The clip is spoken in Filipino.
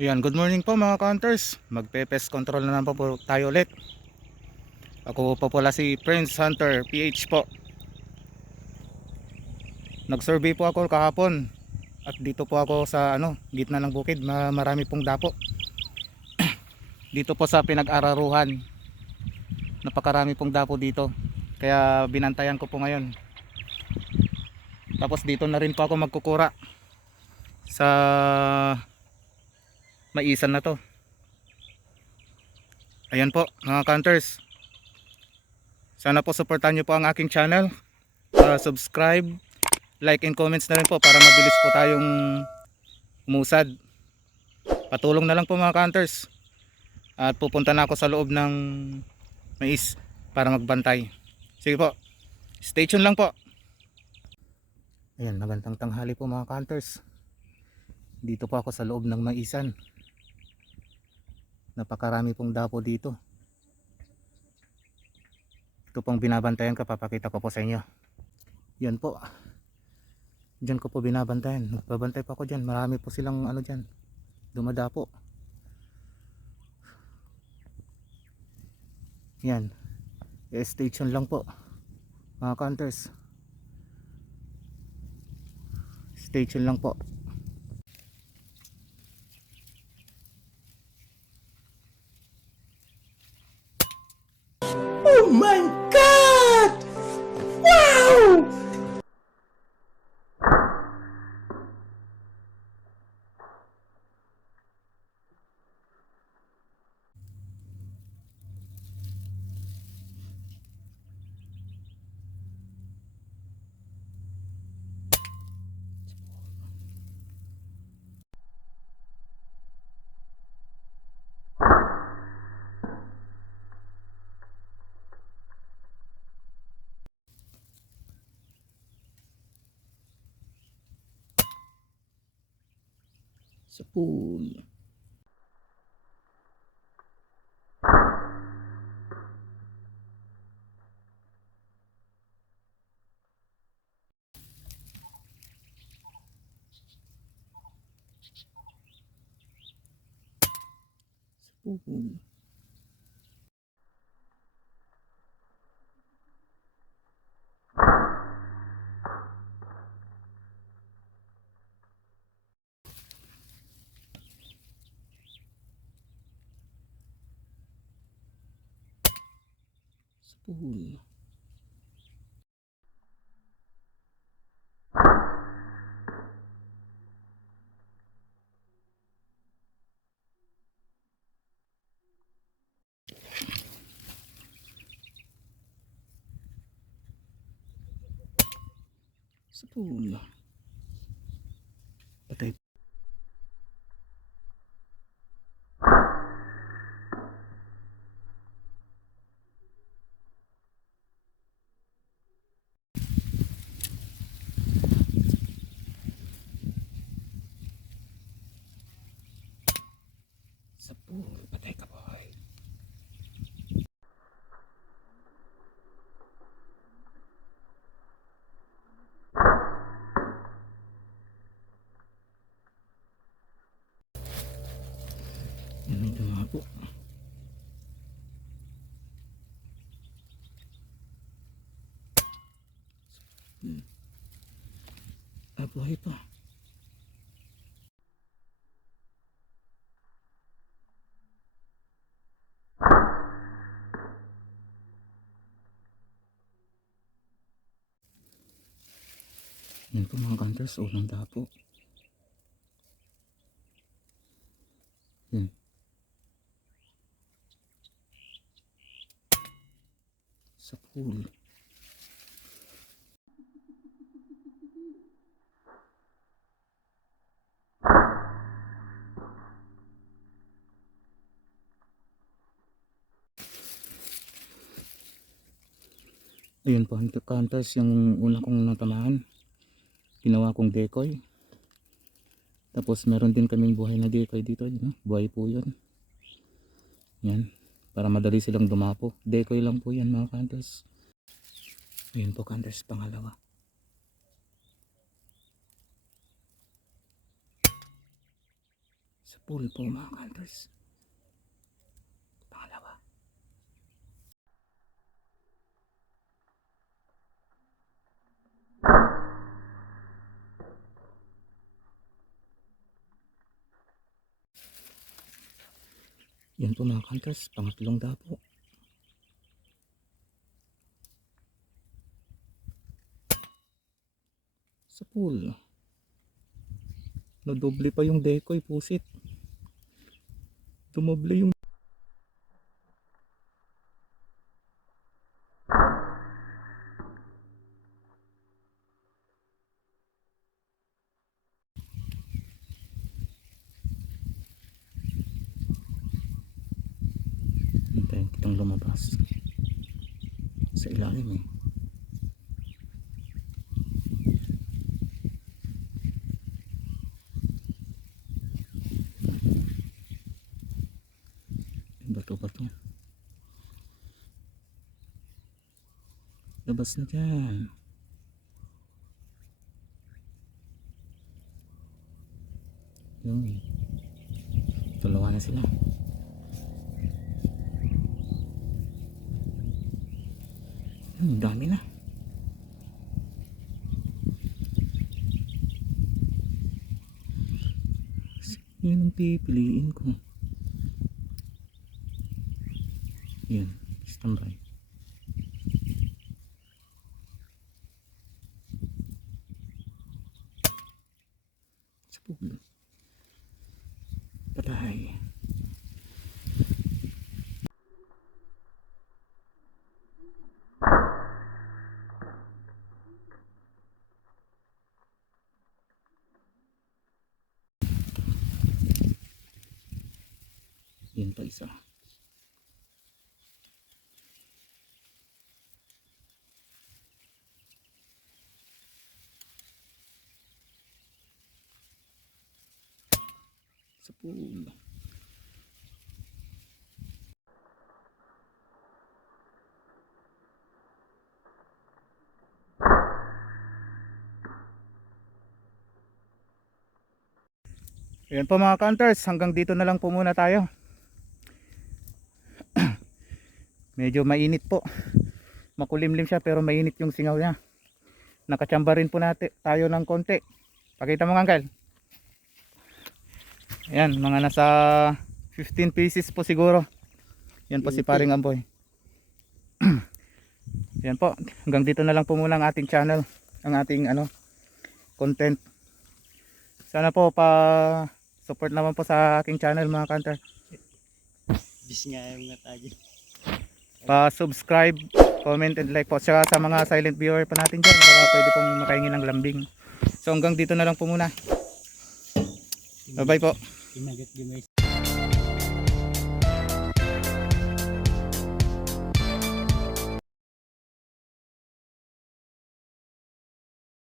Ayan, good morning po mga counters. Magpe-pest control na naman po tayo ulit. Ako po pala si Prince Hunter PH po. Nag-survey po ako kahapon. At dito po ako sa gitna ng bukid. Marami pong dapo. Dito po sa pinag-araruhan. Napakarami pong dapo dito. Kaya binantayan ko po ngayon. Tapos dito na rin po ako magkukura sa maisan na to. Ayan po mga counters. Sana po supportan nyo po ang aking channel. Subscribe, like and comments na rin po para mabilis po tayong umusad. Patulong na lang po mga counters. At pupunta na ako sa loob ng mais para magbantay. Sige po, stay tuned lang po. Ayan, magandang tanghali po mga counters. Dito po ako sa loob ng maisan. Napakarami pong dapo dito. Ito pong binabantayan ko, papakita ko po sa inyo. Yan po, dyan ko po binabantayan. Nagbabantay pa ako dyan. Marami po silang dyan, dumadapo. Yan, stay tuned lang po mga counters. Stay tuned lang po. Oh my God! Wow! Sa pool. Sa pool. Sa pool. Sa pool. Patay. Sa pool. Patay ka boy. Yan ang dumabo. Buhay pa. Yan po mga counters, unang dapo. Yan. Sa pool. Ayun po mga counters, yung una kong natamaan. Ginawa kong decoy. Tapos meron din kaming buhay na decoy dito. Yun, buhay po yun. Yan. Para madali silang dumapo. Decoy lang po yan mga counters. Ayun po counters, pangalawa. Sa pool po mga hunters. Pangalawa. Yan po mga hunters, pangatlong dapo. Sa pool. Nadoble pa yung decoy, pusit. Dumoble yung hintayin kitang lumabas sa ilalim eh. Bato-bato. Labas na dyan. Yun. Dalawa na sila. Dami na. Yun ang pipiliin ko. Yun. Standby. Sa pool. Patay. Yan pa isa. Sa pool. Ayan po mga counters, hanggang dito na lang po muna tayo. Medyo mainit po. Makulimlim siya pero mainit yung singaw niya. Nakachamba rin po natin tayo ng konti. Pakita mo Uncle. Ayan, mga nasa 15 pieces po siguro. Yan po si Paring Amboy. Yan po, hanggang dito na lang po muna ang ating channel, ang ating content. Sana po support naman po sa aking channel mga kanter. Bis nga yung natagin. Pa-subscribe, comment and like po. Saka sa mga silent viewer pa natin dyan, baka pwede pong makahingi ng lambing. So hanggang dito na lang po muna. Bye bye po. Kinagat gamay